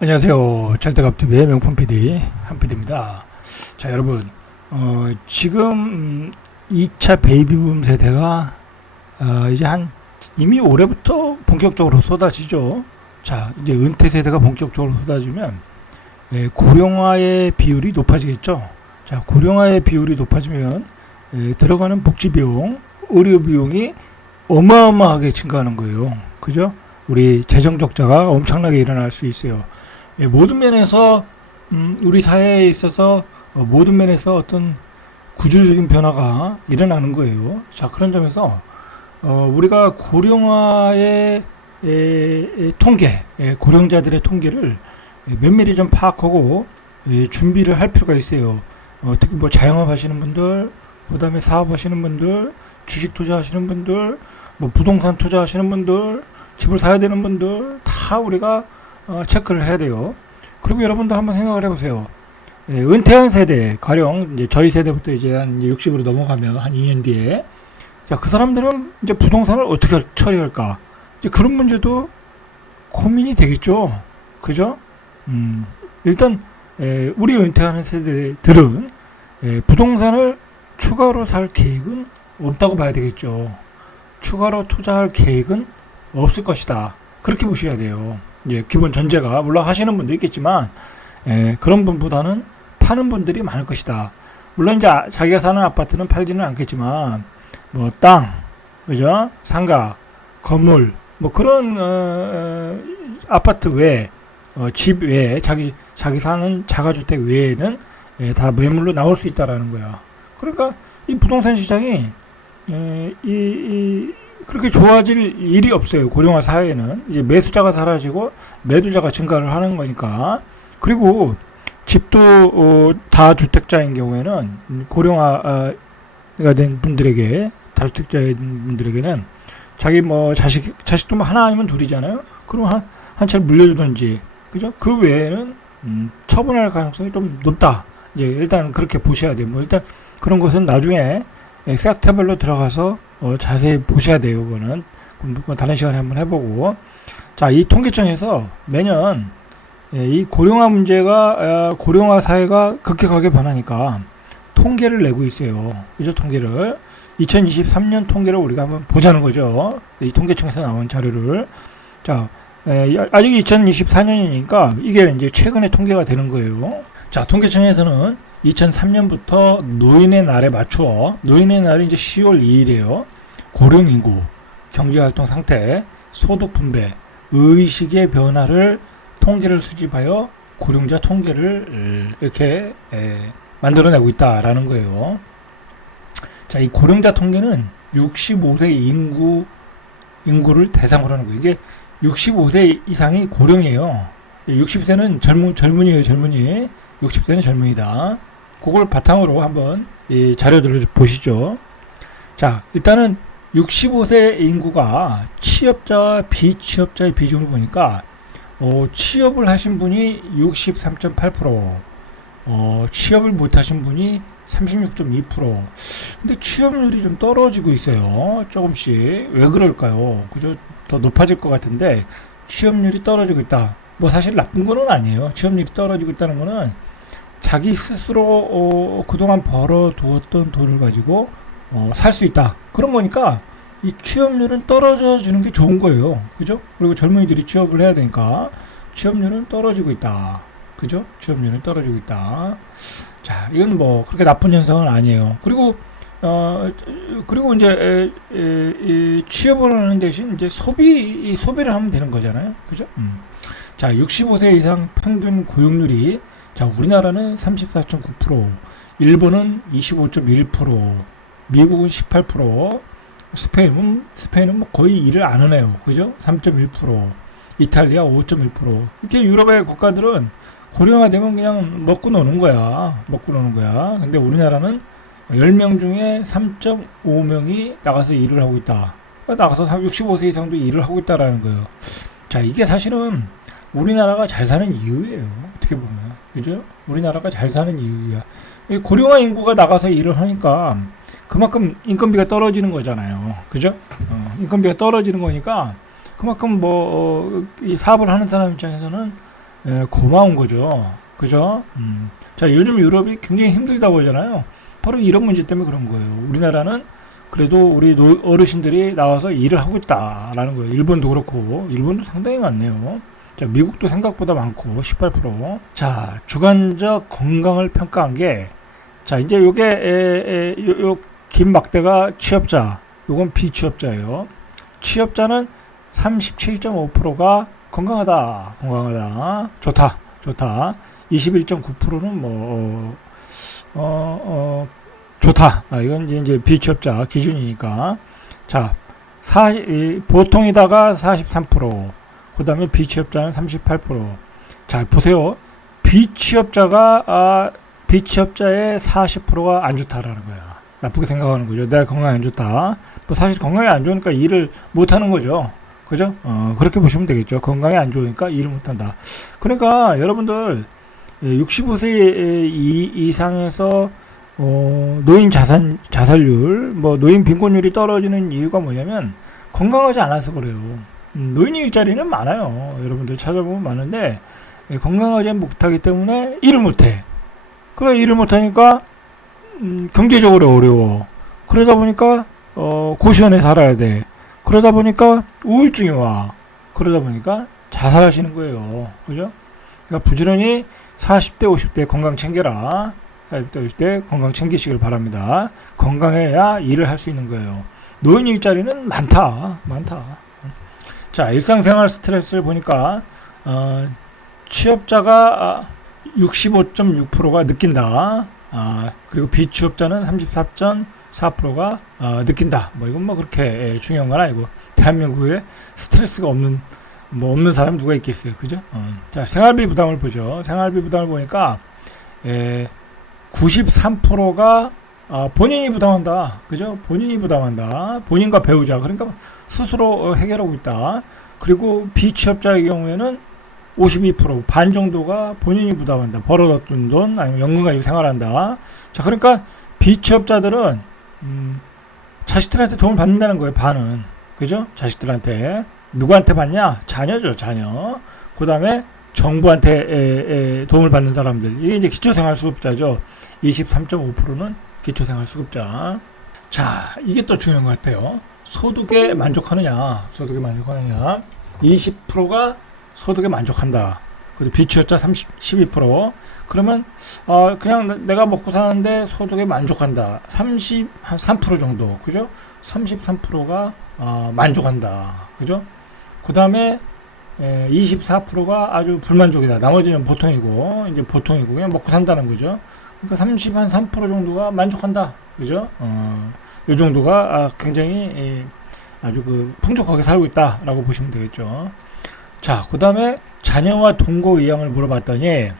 안녕하세요. 찰떡앞TV의 명품 PD 한PD입니다. 자, 여러분, 지금 2차 베이비붐 세대가 이제 이미 올해부터 본격적으로 쏟아지죠. 자, 이제 은퇴 세대가 본격적으로 쏟아지면 고령화의 비율이 높아지겠죠. 자, 고령화의 비율이 높아지면 들어가는 복지 비용, 의료 비용이 어마어마하게 증가하는 거예요. 그죠? 우리 재정 적자가 엄청나게 일어날 수 있어요. 모든 면에서 우리 사회에 있어서 모든 면에서 어떤 구조적인 변화가 일어나는 거예요. 자, 그런 점에서 우리가 고령화의 통계, 고령자들의 통계를 면밀히 좀 파악하고 준비를 할 필요가 있어요. 특히 뭐 자영업 하시는 분들, 그 다음에 사업 하시는 분들, 주식 투자하시는 분들, 뭐 부동산 투자하시는 분들, 집을 사야 되는 분들 다 우리가 체크를 해야 돼요. 그리고 여러분도 한번 생각을 해보세요. 은퇴한 세대, 가령 이제 저희 세대부터 이제 한 60으로 넘어가면 한 2년 뒤에, 자, 그 사람들은 이제 부동산을 어떻게 처리할까? 이제 그런 문제도 고민이 되겠죠. 그죠? 일단 우리 은퇴하는 세대들은 부동산을 추가로 살 계획은 없다고 봐야 되겠죠. 추가로 투자할 계획은 없을 것이다. 그렇게 보셔야 돼요. 기본 전제가 물론 하시는 분도 있겠지만 그런 분보다는 파는 분들이 많을 것이다. 물론 이제 자기가 사는 아파트는 팔지는 않겠지만 뭐 땅, 그죠? 상가, 건물 뭐 그런 아파트 외에 집 외에 자기 사는 자가주택 외에는 다 매물로 나올 수 있다라는 거야. 그러니까 이 부동산 시장이 그렇게 좋아질 일이 없어요. 고령화 사회에는 이제 매수자가 사라지고 매도자가 증가를 하는 거니까. 그리고 집도 다주택자인 경우에는 고령화가 된 분들에게, 다주택자인 분들에게는 자기 뭐 자식도 뭐 하나 아니면 둘이잖아요. 그럼 한 채를 물려주든지, 그죠? 그 외에는 처분할 가능성이 좀 높다. 이제 일단 그렇게 보셔야 돼요. 뭐 일단 그런 것은 나중에 섹터별로 들어가서 자세히 보셔야 돼요. 그거는 다른 시간에 한번 해보고. 자, 이 통계청에서 매년 이 고령화 문제가 고령화 사회가 급격하게 변하니까 통계를 내고 있어요. 그죠? 통계를 2023년 통계를 우리가 한번 보자는 거죠. 이 통계청에서 나온 자료를. 자, 아직 2024년이니까 이게 이제 최근에 통계가 되는 거예요. 자, 통계청에서는 2003년부터 노인의 날에 맞추어, 노인의 날이 이제 10월 2일이에요. 고령인구, 경제활동 상태, 소득 분배, 의식의 변화를 통계를 수집하여 고령자 통계를 이렇게 만들어내고 있다라는 거예요. 자, 이 고령자 통계는 65세 인구를 대상으로 하는 거예요. 이게 65세 이상이 고령이에요. 60세는 젊은이에요, 젊은이. 60세는 젊은이다. 그걸 바탕으로 한번 이 자료들을 보시죠. 자, 일단은 65세 인구가 취업자와 비취업자의 비중을 보니까 취업을 하신 분이 63.8%, 취업을 못하신 분이 36.2%. 근데 취업률이 좀 떨어지고 있어요. 조금씩. 왜 그럴까요? 그죠? 더 높아질 것 같은데 취업률이 떨어지고 있다. 뭐 사실 나쁜 거는 아니에요. 취업률이 떨어지고 있다는 거는 자기 스스로 그동안 벌어두었던 돈을 가지고 살 수 있다. 그런 거니까 이 취업률은 떨어져 주는 게 좋은 거예요. 그죠? 그리고 젊은이들이 취업을 해야 되니까 취업률은 떨어지고 있다. 그죠? 취업률은 떨어지고 있다. 자, 이건 뭐 그렇게 나쁜 현상은 아니에요. 그리고 그리고 이제 취업을 하는 대신 이제 소비를 하면 되는 거잖아요. 그죠? 자, 65세 이상 평균 고용률이, 자, 우리나라는 34.9%, 일본은 25.1%, 미국은 18%, 스페인은 뭐 거의 일을 안 하네요. 그죠? 3.1%, 이탈리아 5.1%. 이렇게 유럽의 국가들은 고령화되면 그냥 먹고 노는 거야. 먹고 노는 거야. 근데 우리나라는 10명 중에 3.5명이 나가서 일을 하고 있다. 나가서 65세 이상도 일을 하고 있다라는 거예요. 자, 이게 사실은 우리나라가 잘 사는 이유예요. 어떻게 보면. 그죠? 우리나라가 잘 사는 이유야. 고령화 인구가 나가서 일을 하니까 그만큼 인건비가 떨어지는 거잖아요. 그죠? 인건비가 떨어지는 거니까 그만큼 이 사업을 하는 사람 입장에서는 고마운 거죠. 그죠? 자, 요즘 유럽이 굉장히 힘들다고 하잖아요. 바로 이런 문제 때문에 그런 거예요. 우리나라는 그래도 우리 어르신들이 나와서 일을 하고 있다라는 거예요. 일본도 그렇고, 일본도 상당히 많네요. 자, 미국도 생각보다 많고, 18%. 자, 주관적 건강을 평가한 게, 자, 이제 요게, 긴 막대가 취업자, 요건 비취업자예요. 취업자는 37.5%가 건강하다. 좋다. 21.9%는 좋다. 이건 이제 비취업자 기준이니까. 자, 보통이다가 43%, 그 다음에 비취업자는 38%. 자, 보세요. 비취업자의 40%가 안 좋다라는 거야. 나쁘게 생각하는 거죠. 내가 건강이 안 좋다. 뭐 사실 건강이 안 좋으니까 일을 못 하는 거죠. 그죠? 그렇게 보시면 되겠죠. 건강이 안 좋으니까 일을 못 한다. 그러니까 여러분들 65세 이상에서 노인 자살률, 노인 빈곤율이 떨어지는 이유가 뭐냐면 건강하지 않아서 그래요. 노인 일자리는 많아요. 여러분들 찾아보면 많은데 건강하지 못하기 때문에 일을 못해. 그래, 일을 못하니까 경제적으로 어려워. 그러다 보니까 고시원에 살아야 돼. 그러다 보니까 우울증이 와. 그러다 보니까 자살하시는 거예요. 그죠? 그러니까 부지런히 40대, 50대 건강 챙겨라. 40대, 50대 건강 챙기시길 바랍니다. 건강해야 일을 할 수 있는 거예요. 노인 일자리는 많다. 자, 일상생활 스트레스를 보니까 취업자가 65.6%가 느낀다. 그리고 비취업자는 34.4%가 느낀다. 이건 그렇게 중요한 건 아니고, 대한민국에 스트레스가 없는 사람 누가 있겠어요. 그죠? 자, 생활비 부담을 보죠. 생활비 부담을 보니까 93%가 본인이 부담한다. 그죠? 본인이 부담한다. 본인과 배우자. 그러니까 스스로 해결하고 있다. 그리고 비취업자의 경우에는 52%, 반 정도가 본인이 부담한다. 벌어뒀던 돈, 아니면 연금 가지고 생활한다. 자, 그러니까 비취업자들은 자식들한테 도움을 받는다는 거예요. 반은. 그죠? 자식들한테. 누구한테 받냐? 자녀죠, 자녀. 그 다음에 정부한테 도움을 받는 사람들. 이게 이제 기초생활수급자죠. 23.5%는 기초생활수급자. 자, 이게 또 중요한 것 같아요. 소득에 만족하느냐. 20%가 소득에 만족한다. 그리고 비취업자 12%. 그러면 그냥 내가 먹고 사는데 소득에 만족한다. 한 3% 정도. 그죠? 33%가 만족한다. 그죠? 그 다음에 24%가 아주 불만족이다. 나머지는 보통이고, 이제 보통이고, 그냥 먹고 산다는 거죠. 그러니까 3 정도가 만족한다. 그죠? 이 정도가 굉장히 아주 풍족하게 살고 있다라고 보시면 되겠죠. 자, 그 다음에 자녀와 동거 의향을 물어봤더니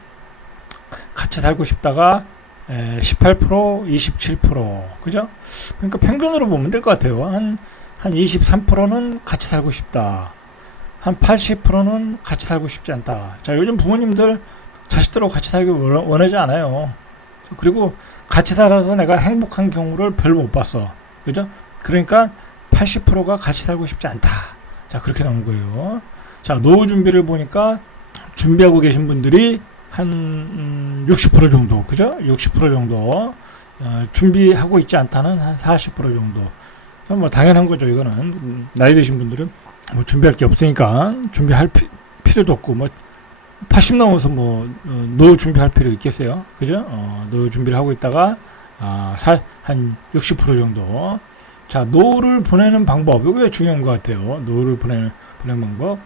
같이 살고 싶다가 18%, 27%. 그죠? 그러니까 평균으로 보면 될 것 같아요. 한 23%는 같이 살고 싶다. 한 80%는 같이 살고 싶지 않다. 자, 요즘 부모님들 자식들하고 같이 살기 원하지 않아요. 그리고 같이 살아서 내가 행복한 경우를 별로 못 봤어. 그죠? 그러니까 80%가 같이 살고 싶지 않다. 자, 그렇게 나온 거예요. 자, 노후 준비를 보니까 준비하고 계신 분들이 한 60% 정도, 그죠? 60% 정도 준비하고 있지 않다는 한 40% 정도. 당연한 거죠. 이거는 나이 드신 분들은 준비할 게 없으니까 준비할 필요도 없고 80 넘어서 노후 준비할 필요 있겠어요. 그죠? 노후 준비를 하고 있다가 한 60% 정도. 자, 노후를 보내는 방법. 이게 중요한 것 같아요. 노후를 보내는 방법.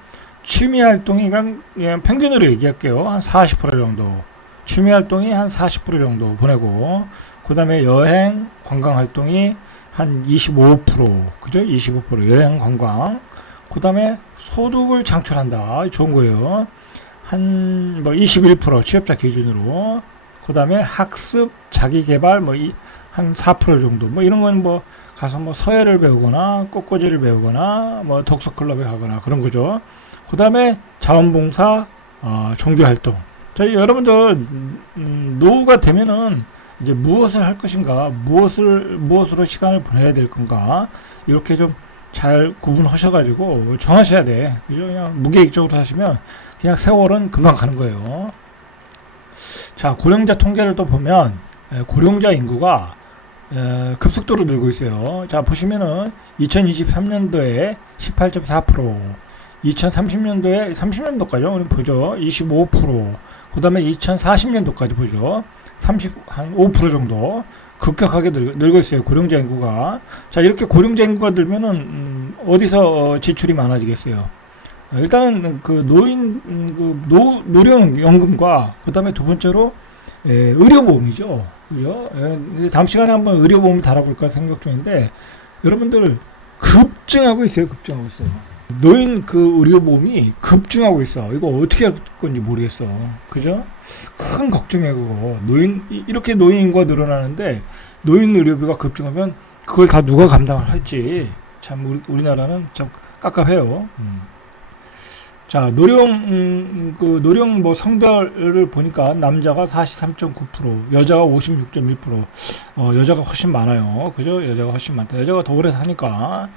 취미 활동이 그냥 평균으로 얘기할게요. 한 40% 정도. 취미 활동이 한 40% 정도 보내고, 그 다음에 여행, 관광 활동이 한 25%. 그죠? 25% 여행, 관광. 그 다음에 소득을 창출한다. 좋은 거예요. 한 21% 취업자 기준으로. 그 다음에 학습, 자기개발 한 4% 정도. 이런 건 가서 서예를 배우거나 꽃꽂이를 배우거나 독서 클럽에 가거나 그런 거죠. 그 다음에 자원봉사, 종교활동. 자, 여러분들 노후가 되면은 이제 무엇을 할 것인가, 무엇으로 시간을 보내야 될 건가, 이렇게 좀 잘 구분하셔가지고 정하셔야 돼. 그죠? 그냥 무계획적으로 하시면 그냥 세월은 금방 가는 거예요. 자, 고령자 통계를 또 보면 고령자 인구가 급속도로 늘고 있어요. 자, 보시면은 2023년도에 18.4%, 2030년도에 30년도까지 우리 보죠. 25%, 그 다음에 2040년도까지 보죠. 5% 정도 급격하게 늘고 있어요. 고령자 인구가. 자, 이렇게 고령자 인구가 늘면은 어디서 지출이 많아지겠어요? 일단은 그 노령연금과 그 다음에 두 번째로 의료보험이죠. 그죠? 다음 시간에 한번 의료보험을 다뤄볼까 생각 중인데, 여러분들 급증하고 있어요. 급증하고 있어요. 노인 그 의료보험이 급증하고 있어. 이거 어떻게 할 건지 모르겠어. 그죠? 큰 걱정이에요, 그거. 이렇게 노인 인구가 늘어나는데, 노인 의료비가 급증하면 그걸 다 누가 감당을 할지. 참, 우리나라는 참 깝깝해요. 자, 노령 뭐 성별을 보니까 남자가 43.9%, 여자가 56.1%, 여자가 훨씬 많아요. 그죠? 여자가 훨씬 많다. 여자가 더 오래 사니까.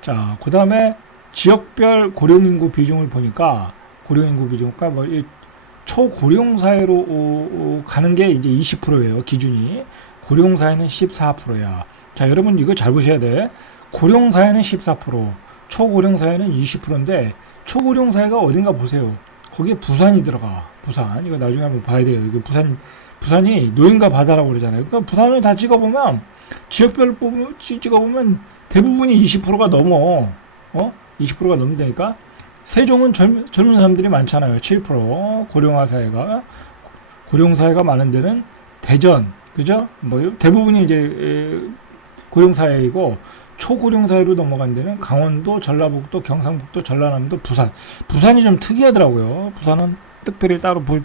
자, 그 다음에 지역별 고령인구 비중을 보니까, 고령인구 비중과 뭐, 초고령 사회로 가는 게 이제 20%예요. 기준이. 고령 사회는 14%야. 자, 여러분 이거 잘 보셔야 돼. 고령 사회는 14%, 초고령 사회는 20%인데, 초고령 사회가 어딘가 보세요. 거기에 부산이 들어가. 부산. 이거 나중에 한번 봐야 돼요. 이거 부산이 노인과 바다라고 그러잖아요. 그러니까 부산을 다 찍어보면, 지역별로 찍어보면 대부분이 20%가 넘어. 20%가 넘는다니까? 세종은 젊은 사람들이 많잖아요. 7%. 고령 사회가 많은 데는 대전. 그죠? 뭐, 대부분이 이제, 고령 사회이고, 초고령 사회로 넘어간 데는 강원도, 전라북도, 경상북도, 전라남도, 부산. 부산이 좀 특이하더라고요. 부산은 특별히 따로 볼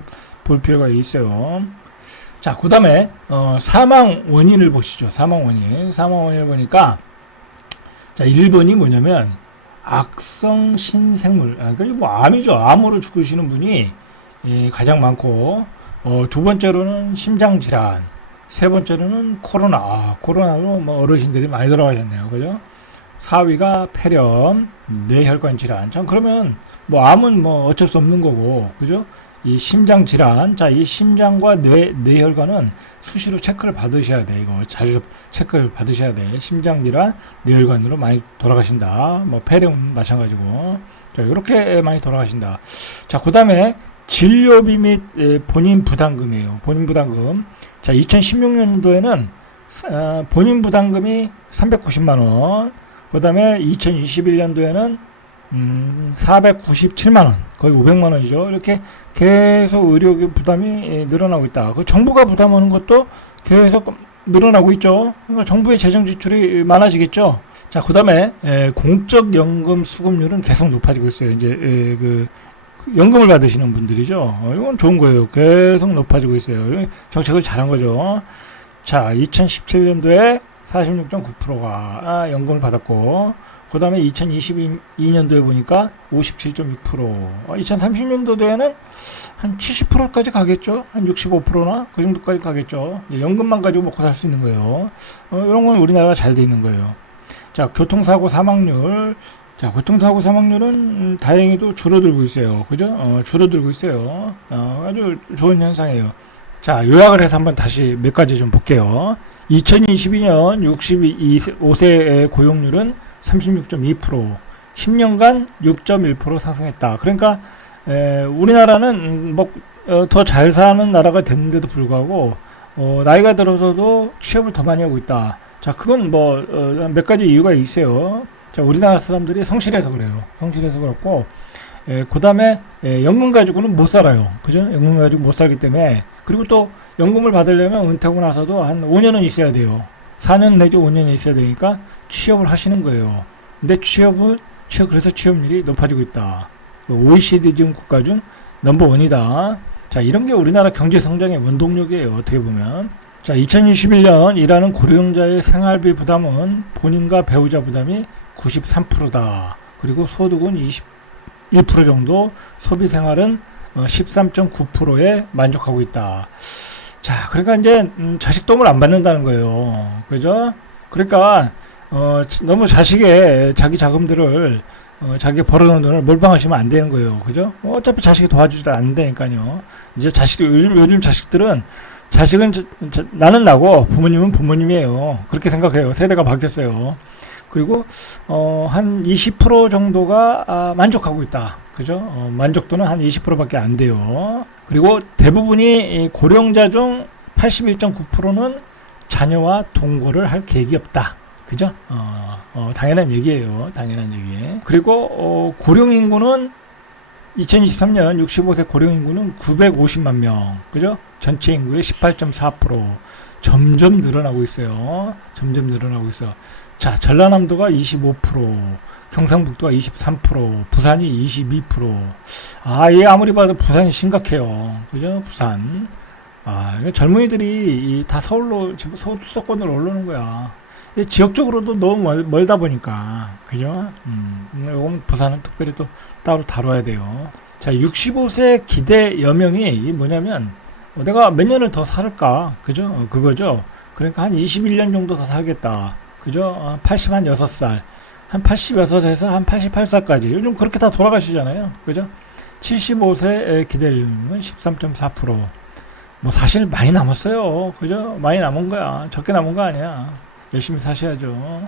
필요가 있어요. 자, 그 다음에, 사망 원인을 보시죠. 사망 원인을 보니까, 자, 1번이 뭐냐면, 악성 신생물. 그러니까 뭐 암이죠. 암으로 죽으시는 분이 가장 많고, 두 번째로는 심장질환. 세 번째로는 코로나. 코로나로 뭐 어르신들이 많이 돌아가셨네요. 그죠? 4위가 폐렴, 뇌혈관 질환. 참, 그러면 뭐 암은 뭐 어쩔 수 없는 거고, 그죠? 이 심장 질환. 자, 이 심장과 뇌혈관은 수시로 체크를 받으셔야 돼. 이거 자주 체크를 받으셔야 돼. 심장 질환, 뇌혈관으로 많이 돌아가신다. 뭐 폐렴 마찬가지고. 자, 이렇게 많이 돌아가신다. 자, 그 다음에 진료비 및 본인 부담금이에요. 본인 부담금. 자, 2016년도에는 본인 부담금이 390만원, 그 다음에 2021년도에는 497만원, 거의 500만원이죠. 이렇게 계속 의료 부담이 늘어나고 있다. 그 정부가 부담하는 것도 계속 늘어나고 있죠. 그러니까 정부의 재정 지출이 많아지겠죠. 자, 그 다음에 공적연금 수급률은 계속 높아지고 있어요. 이제 그 연금을 받으시는 분들이죠. 이건 좋은 거예요. 계속 높아지고 있어요. 정책을 잘한 거죠. 자, 2017년도에 46.9%가 연금을 받았고, 그 다음에 2022년도에 보니까 57.6%, 2030년도에는 한 70%까지 가겠죠. 한 65%나 그 정도까지 가겠죠. 연금만 가지고 먹고 살 수 있는 거예요. 이런 건 우리나라가 잘 돼 있는 거예요. 자, 교통사고 사망률. 자, 교통사고 사망률은 다행히도 줄어들고 있어요. 그죠? 줄어들고 있어요. 아주 좋은 현상이에요. 자, 요약을 해서 한번 다시 몇 가지 좀 볼게요. 2022년 65세의 고용률은 36.2%, 10년간 6.1% 상승했다. 그러니까, 우리나라는 뭐, 더 잘 사는 나라가 됐는데도 불구하고, 나이가 들어서도 취업을 더 많이 하고 있다. 자, 그건 뭐, 몇 가지 이유가 있어요. 자, 우리나라 사람들이 성실해서 그래요. 성실해서 그렇고, 그 다음에, 연금 가지고는 못 살아요. 그죠? 연금 가지고 못 살기 때문에. 그리고 또, 연금을 받으려면 은퇴하고 나서도 한 5년은 있어야 돼요. 4년 내지 5년이 있어야 되니까 취업을 하시는 거예요. 근데 그래서 취업률이 높아지고 있다. OECD 지금 국가 중 넘버원이다. 자, 이런 게 우리나라 경제 성장의 원동력이에요. 어떻게 보면. 자, 2021년 일하는 고령자의 생활비 부담은 본인과 배우자 부담이 93%다. 그리고 소득은 21% 정도, 소비 생활은 13.9%에 만족하고 있다. 자, 그러니까 이제 자식 도움을 안 받는다는 거예요. 그죠? 그러니까 너무 자식의 자기 자금들을 자기 벌어놓은 돈을 몰빵하시면 안 되는 거예요. 그죠? 어차피 자식이 도와주지도 않는다니까요. 이제 요즘 자식들은 자식은 나는 나고 부모님은 부모님이에요. 그렇게 생각해요. 세대가 바뀌었어요. 그리고 한 20% 정도가 만족하고 있다. 그죠? 만족도는 한 20%밖에 안 돼요. 그리고 대부분이 고령자 중 81.9%는 자녀와 동거를 할 계획이 없다. 그죠? 당연한 얘기예요. 당연한 얘기. 그리고 고령 인구는 2023년 65세 고령 인구는 950만 명. 그죠? 전체 인구의 18.4%. 점점 늘어나고 있어요. 점점 늘어나고 있어. 자, 전라남도가 25%, 경상북도가 23%, 부산이 22%. 예, 아무리 봐도 부산이 심각해요. 그죠? 부산. 젊은이들이 다 서울로, 수도권으로 오르는 거야. 지역적으로도 너무 멀다 보니까. 그죠? 이건 부산은 특별히 또 따로 다뤄야 돼요. 자, 65세 기대 여명이 뭐냐면, 내가 몇 년을 더 살까? 그죠? 그거죠? 그러니까 한 21년 정도 더 살겠다. 그죠? 86살. 한 86에서 한 88살까지. 요즘 그렇게 다 돌아가시잖아요. 그죠? 75세 기대율은 13.4%. 뭐 사실 많이 남았어요. 그죠? 많이 남은 거야. 적게 남은 거 아니야. 열심히 사셔야죠.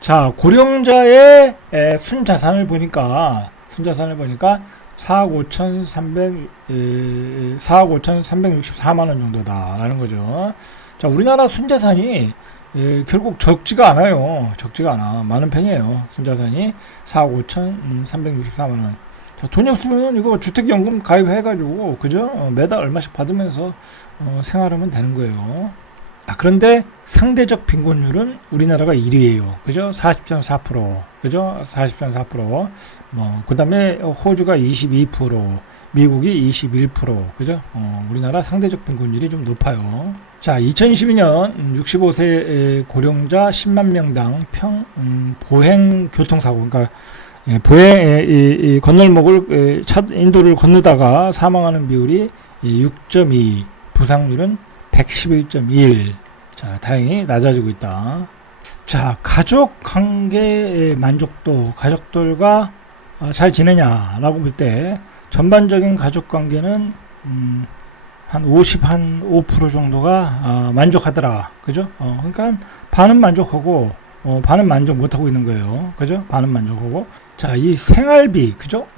자, 고령자의 순자산을 보니까 4억 5,364만 원 정도다라는 거죠. 자, 우리나라 순자산이 결국 적지가 않아요. 적지가 않아. 많은 편이에요. 순자산이 4억 5,364만 원. 자, 돈이 없으면 이거 주택연금 가입해가지고, 그죠? 매달 얼마씩 받으면서 생활하면 되는 거예요. 그런데 상대적 빈곤율은 우리나라가 1위예요. 그죠? 40.4%. 그죠? 40.4%. 그 다음에 호주가 22%, 미국이 21%. 그죠? 우리나라 상대적 빈곤율이 좀 높아요. 자, 2022년 65세 고령자 10만 명당 보행 교통사고, 그러니까 보행 건널목을 인도를 건너다가 사망하는 비율이 6.2, 부상률은 111.1. 자, 다행히 낮아지고 있다. 자, 가족 관계의 만족도, 가족들과 잘 지내냐라고 볼 때 전반적인 가족 관계는 한 5% 정도가 만족하더라. 그죠? 그러니까 반은 만족하고 반은 만족 못하고 있는 거예요. 그죠? 반은 만족하고. 자, 이 생활비, 그죠?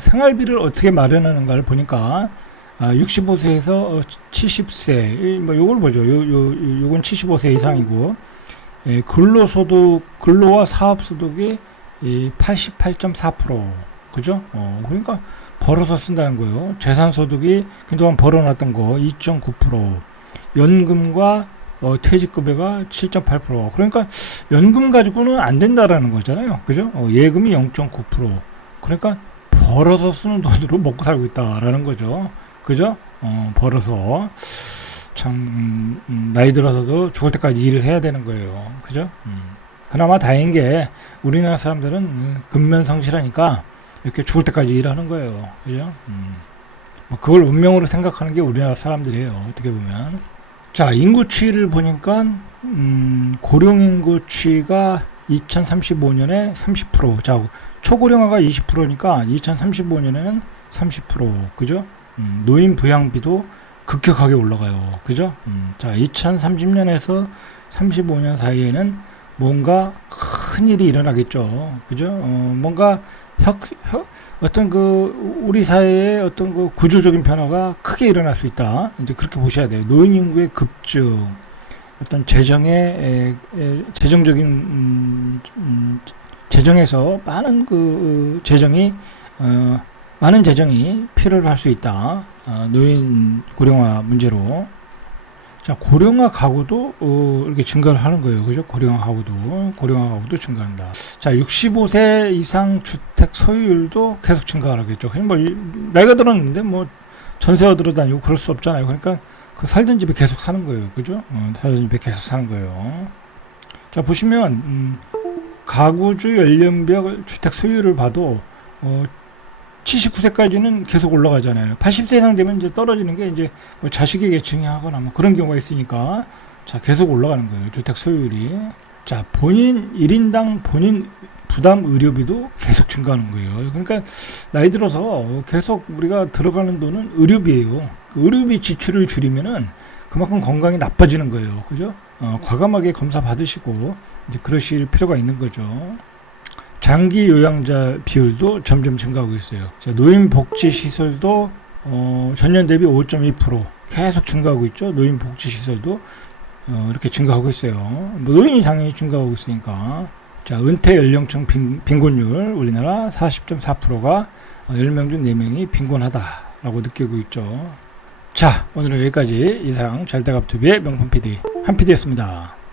생활비를 어떻게 마련하는가를 보니까 65세에서 70세, 뭐 요걸 보죠. 요건 75세 이상이고, 근로와 사업소득이 88.4%. 그죠? 그러니까 벌어서 쓴다는 거예요. 재산소득이 그동안 벌어놨던 거 2.9%, 연금과 퇴직급여가 7.8%. 그러니까 연금 가지고는 안 된다라는 거잖아요. 그죠? 예금이 0.9%. 그러니까 벌어서 쓰는 돈으로 먹고 살고 있다라는 거죠. 그죠? 벌어서 참 나이 들어서도 죽을 때까지 일을 해야 되는 거예요. 그죠? 그나마 다행인 게 우리나라 사람들은 근면성실하니까 이렇게 죽을 때까지 일하는 거예요. 그죠? 그걸 운명으로 생각하는 게 우리나라 사람들이에요. 어떻게 보면. 자, 인구 추이를 보니까 고령 인구 추이가 2035년에 30%. 자, 초고령화가 20%니까 2035년에는 30%. 그죠? 노인 부양비도 급격하게 올라가요. 그죠? 자, 2030년에서 35년 사이에는 뭔가 큰 일이 일어나겠죠. 그죠? 뭔가 어떤 우리 사회의 어떤 구조적인 변화가 크게 일어날 수 있다. 이제 그렇게 보셔야 돼요. 노인 인구의 급증, 어떤 재정에서 많은 재정이 필요로 할 수 있다. 노인 고령화 문제로. 자, 고령화 가구도 이렇게 증가를 하는 거예요. 그죠? 고령화 가구도 증가한다. 자, 65세 이상 주택 소유율도 계속 증가를 하겠죠. 그냥 뭐 나이가 들었는데 뭐 전세 들어다니고 그럴 수 없잖아요. 그러니까 그 살던 집에 계속 사는 거예요. 그죠? 살던 집에 계속 사는 거예요. 자, 보시면 가구주 연령별 주택 소유율을 봐도 79세까지는 계속 올라가잖아요. 80세 이상 되면 이제 떨어지는 게 이제 뭐 자식에게 증여하거나 뭐 그런 경우가 있으니까 자, 계속 올라가는 거예요. 주택 소유율이. 자, 본인 1인당 본인 부담 의료비도 계속 증가하는 거예요. 그러니까 나이 들어서 계속 우리가 들어가는 돈은 의료비예요. 그 의료비 지출을 줄이면은 그만큼 건강이 나빠지는 거예요. 그죠? 과감하게 검사 받으시고 이제 그러실 필요가 있는 거죠. 장기 요양자 비율도 점점 증가하고 있어요. 자, 노인복지시설도 전년 대비 5.2% 계속 증가하고 있죠. 노인복지시설도 이렇게 증가하고 있어요. 뭐 노인이 당연히 증가하고 있으니까. 자, 은퇴 연령층 빈곤율 우리나라 40.4%가 10명 중 4명이 빈곤하다라고 느끼고 있죠. 자, 오늘은 여기까지. 이상 잘다갑TV의 명품 PD 한 PD였습니다.